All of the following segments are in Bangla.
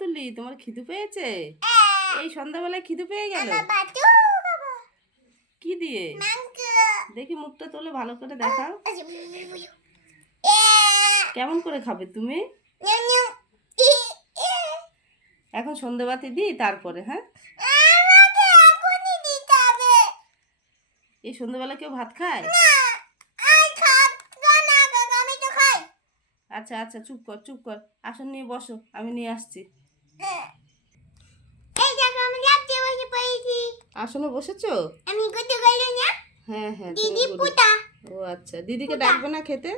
তুলি, তোমার খিদে পেয়েছে? এই সন্ধ্যাবেলায় খিদে পেয়ে গেল? কি দিয়ে? দেখি মুখটা তোলে ভালো করে দেখাও। কেমন করে খাবে তুমি? এখন সন্ধ্যাবাতি দিই তারপরে। হ্যাঁ, এই সন্ধ্যাবেলা কেউ ভাত খায়? আচ্ছা আচ্ছা, চুপ কর চুপ কর, আসন নিয়ে বসো, আমি নিয়ে আসছি। আসনে বসেছো? হ্যাঁ হ্যাঁ, ও আচ্ছা, দিদিকে ডাকবে না খেতে?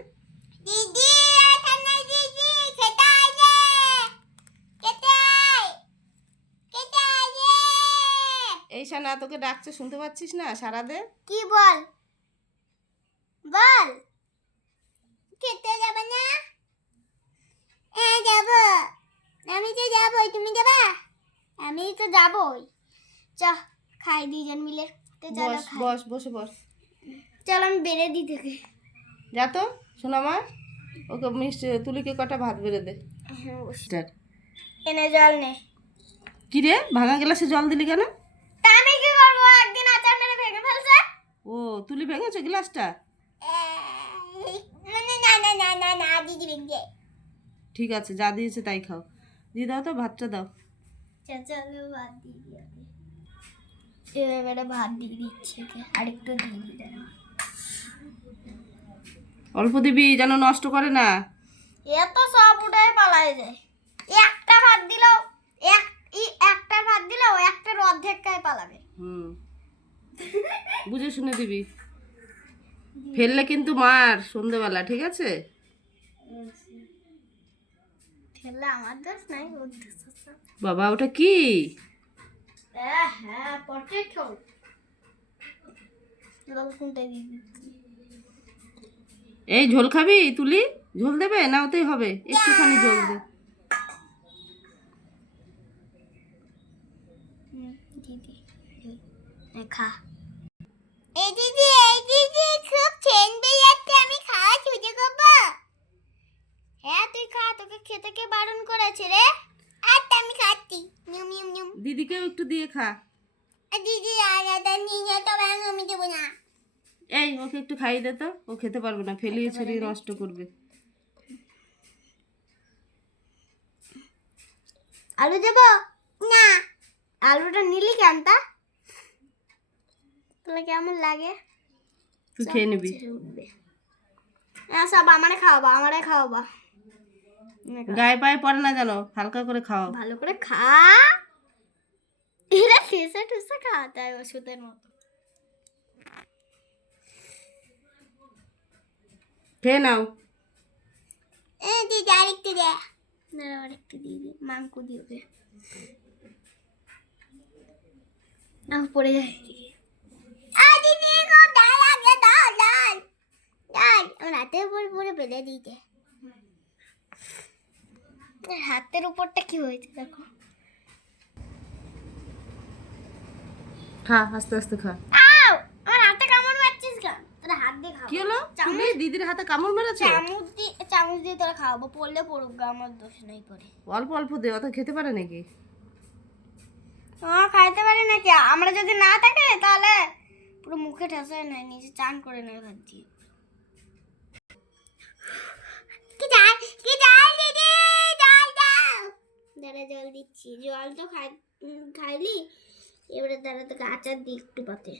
এই শানা, তোকে ডাকছে, শুনতে পাচ্ছিস না? সারা দে। কি বল বল, খেতে যাবে না? হ্যাঁ যাব, আমি তো যাবই, তুমি যাবা? আমি তো যাবই। চ খাই দুইজন মিলে। বস বস, বসে বস। চল আমি বেড়ে দিই তোকে। যা তো শোনা মা, ওকে মিষ্টি তুলিকে কটা ভাত বেড়ে দে। এনে জল নে। কি রে, ভাঙা গ্লাসে জল দিলি কেন? আমি কি করবো, একদিন আচার মেরে ভেঙে ফেলছে। ও, তুলি ভেঙেছো গ্লাসটা? না না না না না, দিদি ভেঙে। ঠিক আছে, যা দিয়েছে তাই খাও। দিয়ে দাও তো, ভাতটা দাও। চলো ভাত দিয়ে দিই। এবারে ভাত দিয়ে দিচ্ছি, আরেকটু দিয়ে দিই। অল্প দিবি, যেন নষ্ট করে না। এত সব উঠে পালায় যায়। একটা ভাত দিলেও একটা ভাত দিলেও একটার অর্ধেক খায় পালাবে। বুঝে শুনে দিবি, ফেললে কিন্তু মার সন্ধ্যেবেলা, ঠিক আছে? ফেললে আমার দোষ নাই, ওর দোষ আছে। বাবা, ওটা কি? হ্যাঁ, পটেটো। লবণটা দিয়ে দিচ্ছি। এই ঝোল খাবি তুলি? ঝোল দেবে না? ওতেই হবে, একটুখানি ঝোল দে। দিদি খা। এই দিদি খুব ছেনবে যাচ্ছে, আমি খাওয়া ছুটে করবো। হ্যাঁ তুই খা, তোকে খেতে কে বারণ করেছে রে? আচ্ছা আমি খাচ্ছি। নিউম নিউম নিউম। দিদিকেও একটু দিয়ে খা। দিদি আলাদা নিয়ে তো আমি দেবো না। এই, ওকে একটু খাইয়ে দে তো, ও খেতে পারবে না, ফেলিয়ে ছড়িয়ে নষ্ট করবে। আলু দেব না? আলুটা নিলি কেন তা? তোকে কেমন লাগে? তুই খেয়ে নিবি। সব আমারে খাওয়াবা। গায়ে পায়ে পড়ে না যেন, হালকা করে খাও। ভালো করে খা। এরা ঠেসে খাওয়াতে হয় ওষুধের মতো। খেয়ে নাও। দিদি আরেকটু দে। আরেকটু দিয়ে দে, মাংকু দিয়ে ওকে। পড়ে যায়। দিদি খুব ডাল লাগে, ডাল আমার হাতের উপর পুরো বেঁধে দিয়েছে। হাতের উপরটা কি হয়েছে দেখো। খা, আস্তে আস্তে খা। আমার হাতে কামড় মারছিস কেন? তোরা হাত দিয়ে খাও। কি হলো? তুমি দিদির হাতে কামড় মেরেছো? চামচ দিয়ে তোরা খাওয়াবো, পড়লে পড়ুক, আমার দোষ নেই করে। অল্প অল্প দে, অত খেতে পারে নাকি? খাইতে পারি নাকি? আমরা যদি না থাকে তাহলে পুরো মুখে ঠেসায় নেয়, নিচে চান করে নেয় ভাত দিয়ে। দাঁড়া জল দিচ্ছি, জল তো খাইলি, এবারে দাঁড়া তোকে আচার দিই একটু পাতে।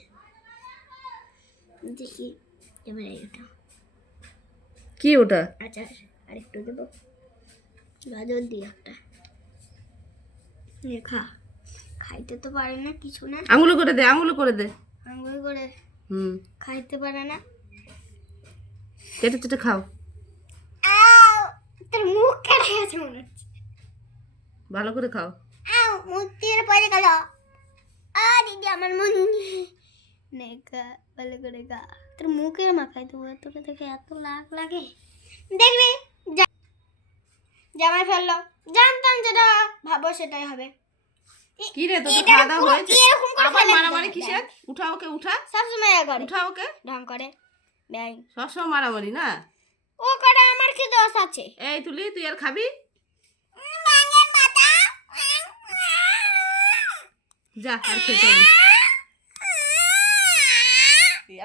দেখি এবারে এটা কি ওটা? আচার আর একটু দেবো, গাজর দিয়ে একটা। খা, খাইতে তো পারে না কিছু না। আঙুলে করে দে, আঙুলে করে দে। আঙুল করে? খাইতে পারে না। কেটে কেটে খাও। তোর মুখ কেটে গেছে মনে হচ্ছে। ভালো করে খাও। মুখ দিয়ে পড়ে গেল। দিদি আমার মন নেই, ভালো করে খা। তোর মুখে মাখাই দেবো, তোকে দেখে এত লাগে। দেখবি জামাই ফেললো, জানতাম যেটা ভাবো সেটাই হবে। কি রে, তোর খাওয়া দাওয়া হয়েছে? আবার মারামারি কিসের? উঠা ওকে, উঠা। সবসময় করে, উঠা ওকে। ঢং করে ব্যাং। সবসময় মারামারি না? ও করে, আমার কি দোষ আছে? এই তুলি, তুই আর খাবি? যা আর খেতে হবে না।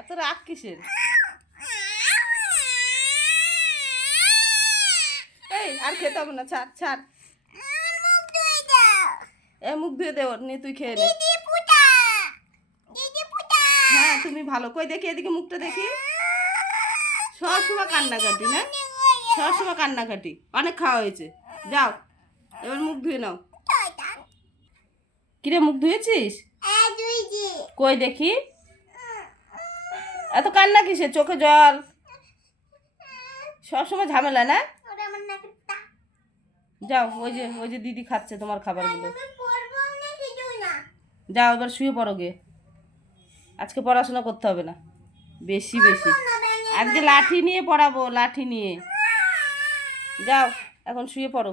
এত রাগ কিসের? এই আর খেতে হবে না, ছাড় ছাড়। এ মুখ ধুয়ে দে, ওর নিয়ে তুই খেয়ে নে। হ্যাঁ তুমি ভালো, কই দেখি এদিকে মুখটা দেখি। সবসময় কান্নাকাটি না, সবসময় কান্নাকাটি। অনেক খাওয়া হয়েছে, যাও এবার মুখ ধুয়ে নাও। কিরে মুখ ধুয়েছিস? কই দেখি। এত কান্না কিসে? চোখে জল, সবসময় ঝামেলা না। যাও ওই যে দিদি খাচ্ছে তোমার খাবারগুলো। যাও এবার শুয়ে পড়ো গে, আজকে পড়াশোনা করতে হবে না বেশি বেশি। আজকে লাঠি নিয়ে পড়াবো, লাঠি নিয়ে। যাও এখন শুয়ে পড়ো।